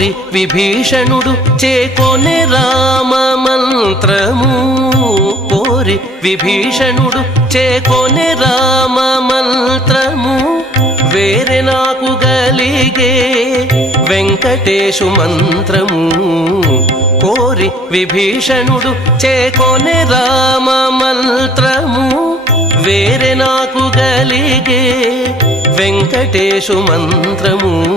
కోరి విభీషణుడు చేకొనే రామ మంత్రము. కోరి విభీషణుడు చేకొనే రామ మంత్రము. వేరే నాకు గలిగే వెంకటేశు మంత్రము. కోరి విభీషణుడు చేకొనే రామ మంత్రము. వేరే నాకు గలిగే వెంకటేశు మంత్రము.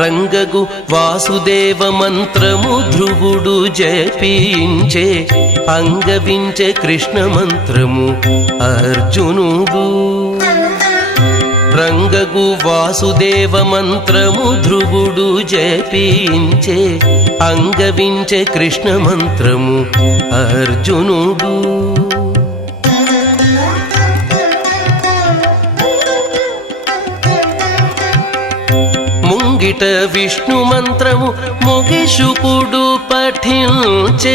రంగగు వాసుదేవ మంత్రము ధ్రువుడు జపించే అంగవించే కృష్ణ మంత్రము అర్జునుడు. రంగగు వాసుదేవ మంత్రము ధ్రువుడు జపించే అంగవించే కృష్ణ మంత్రము అర్జునుడు. ముంగిట విష్ణు మంత్రము మొగిషుకుడు పఠించే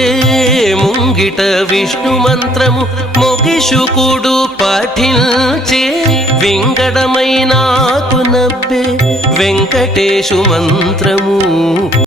ముంగిట విష్ణు మంత్రము మొగిషుకుడు పఠించే వింగడమైనాకు కునబ్బే వెంకటేశు మంత్రము.